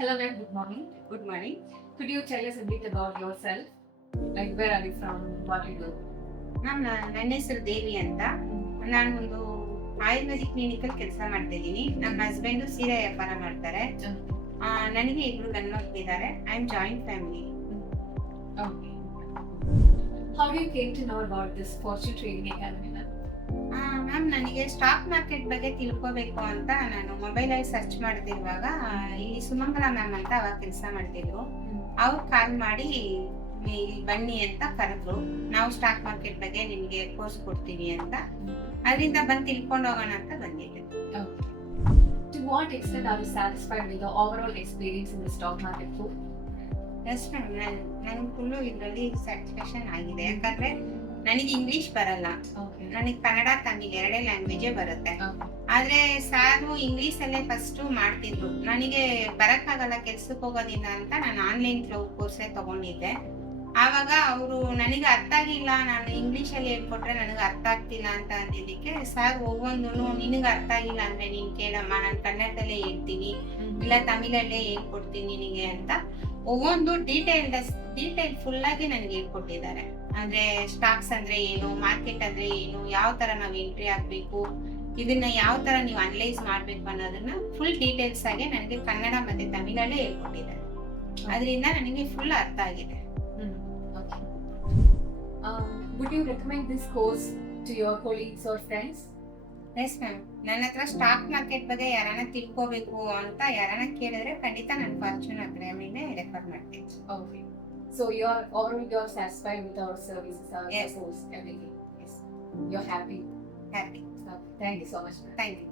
Hello, ma'am. Good morning. Good morning. Could you tell us a bit about yourself? Like, where are you from? What do you do? Ma'am ನನ್ನ ಹೆಸರು ದೇವಿ ಅಂತ. ನಾನು ಒಂದು Ayurvedic clinical ಕೆಲಸ ಮಾಡ್ತಾ ಇದ್ದೀನಿ. ನಮ್ಮ ಹಸ್ಬೆಂಡು ಸೀರೆ ವ್ಯಾಪಾರ ಮಾಡ್ತಾರೆ. ನನಗೆ ಇಬ್ರು ಗಂಡು ಮಕ್ಕಳಿದ್ದಾರೆ. I am joint family. Okay. How do you came to know about this Fortune Trading Academy, ma'am? Ma'am ನನಗೆ ಸ್ಟಾಕ್ ಮಾರ್ಕೆಟ್ ಬಗ್ಗೆ ತಿಳ್ಕೋಬೇಕು ಅಂತ ನಾನು ಮೊಬೈಲಲ್ಲಿ ಸರ್ಚ್ ಮಾಡ್ತಿರುವಾಗ ಇಲ್ಲಿ ಸುಮಂಗಲ ಮ್ಯಾಮ್ ಅಂತ ಅವಾಗ ಕೆಲಸ ಮಾಡ್ತಿದ್ರು. ಅವ್ರು ಕಾಲ್ ಮಾಡಿ ಇಲ್ಲಿ ಬನ್ನಿ ಅಂತ ಕರೆದ್ರು. ನಾವು ಸ್ಟಾಕ್ ಮಾರ್ಕೆಟ್ ಬಗ್ಗೆ ನಿಮಗೆ ಕೋರ್ಸ್ ಕೊಡ್ತೀವಿ ಅಂತ. ಅದರಿಂದ ಬಂದು ತಿಳ್ಕೊಂಡು ಹೋಗೋಣ ಅಂತ ಬಂದಿದ್ದೆ. Okay. To what extent are you satisfied with the overall experience in the stock market too? Yes ma'am, ನನಗೆ ಫುಲ್ಲು ಇದರಲ್ಲಿ ಸ್ಯಾಟಿಸ್ಫ್ಯಾಕ್ಷನ್ ಆಗಿದೆ. ಯಾಕಂದರೆ ನನಗೆ ಇಂಗ್ಲೀಷ್ ಬರಲ್ಲ, Okay. ನನಗೆ ಕನ್ನಡ ತಮಿಳ್ ಎರಡೇ ಲ್ಯಾಂಗ್ವೇಜೇ ಬರುತ್ತೆ. Okay. ಆದರೆ ಸಾರು ಇಂಗ್ಲೀಷಲ್ಲೇ ಫಸ್ಟು ಮಾಡ್ತಿದ್ರು. ನನಗೆ ಬರೋಕ್ಕಾಗಲ್ಲ, ಕೆಲ್ಸಕ್ಕೆ ಹೋಗೋದಿಲ್ಲ ಅಂತ ನಾನು ಆನ್ಲೈನ್ ಕೋರ್ಸೇ ತೊಗೊಂಡಿದ್ದೆ. ಆವಾಗ ಅವರು ನನಗೆ ಅರ್ಥ ಆಗಿಲ್ಲ, ನಾನು ಇಂಗ್ಲೀಷಲ್ಲಿ ಹೇಳ್ಕೊಟ್ರೆ ನನಗೆ ಅರ್ಥ ಆಗ್ತಿಲ್ಲ ಅಂತ ಅಂದಿದ್ದಕ್ಕೆ ಸಾರ್ ಒவ்வೊಂದೂ ನಿನಗೆ ಅರ್ಥ ಆಗಿಲ್ಲ ಅಂದರೆ ನೀನು ಕೇಳಮ್ಮ, ನಾನು ಕನ್ನಡದಲ್ಲೇ ಹೇಳ್ತೀನಿ, ಇಲ್ಲ ತಮಿಳಲ್ಲೇ ಹೇಳ್ಕೊಡ್ತೀನಿ ನಿನಗೆ ಅಂತ ಒவ்வೊಂದು ಡೀಟೇಲ್ ಫುಲ್ಲಾಗಿ ನನಗೆ ಹೇಳ್ಕೊಟ್ಟಿದ್ದಾರೆ. ಅಂದರೆ ಸ್ಟಾಕ್ಸ್ ಅಂದರೆ ಏನು, ಮಾರ್ಕೆಟ್ ಅಂದರೆ ಏನು, ಯಾವ ಥರ ನಾವು ಎಂಟ್ರಿ ಆಗಬೇಕು, ಇದನ್ನ ಯಾವ ಥರ ನೀವು ಅನಲೈಸ್ ಮಾಡಬೇಕು ಅನ್ನೋದನ್ನ ಫುಲ್ ಡೀಟೇಲ್ಸ್ ಆಗಿ ನನಗೆ ಕನ್ನಡ ಮತ್ತು ತಮಿಳಲ್ಲೇ ಹೇಳ್ಕೊಟ್ಟಿದ್ದಾರೆ. ಅದರಿಂದ ನನಗೆ ಫುಲ್ ಅರ್ಥ ಆಗಿದೆ. Okay. Would you recommend this course to your colleagues or friends? Yes ma'am, ನನ್ನ ಹತ್ರ ಸ್ಟಾಕ್ ಮಾರ್ಕೆಟ್ ಬಗ್ಗೆ ಯಾರನ್ನ ತಿಳ್ಕೋಬೇಕು ಅಂತ ಯಾರನ್ನ ಕೇಳಿದ್ರೆ ಖಂಡಿತ ನಾನು ಫಾರ್ಚೂನ್ ಅಕಾಡೆಮಿನೇ ರೆಫರ್ ಮಾಡ್ತೀನಿ. Okay. So you're satisfied with our services, our Yes. course, everything. Yes, You're happy. Happy. Thank you so much, ma'am. Thank you.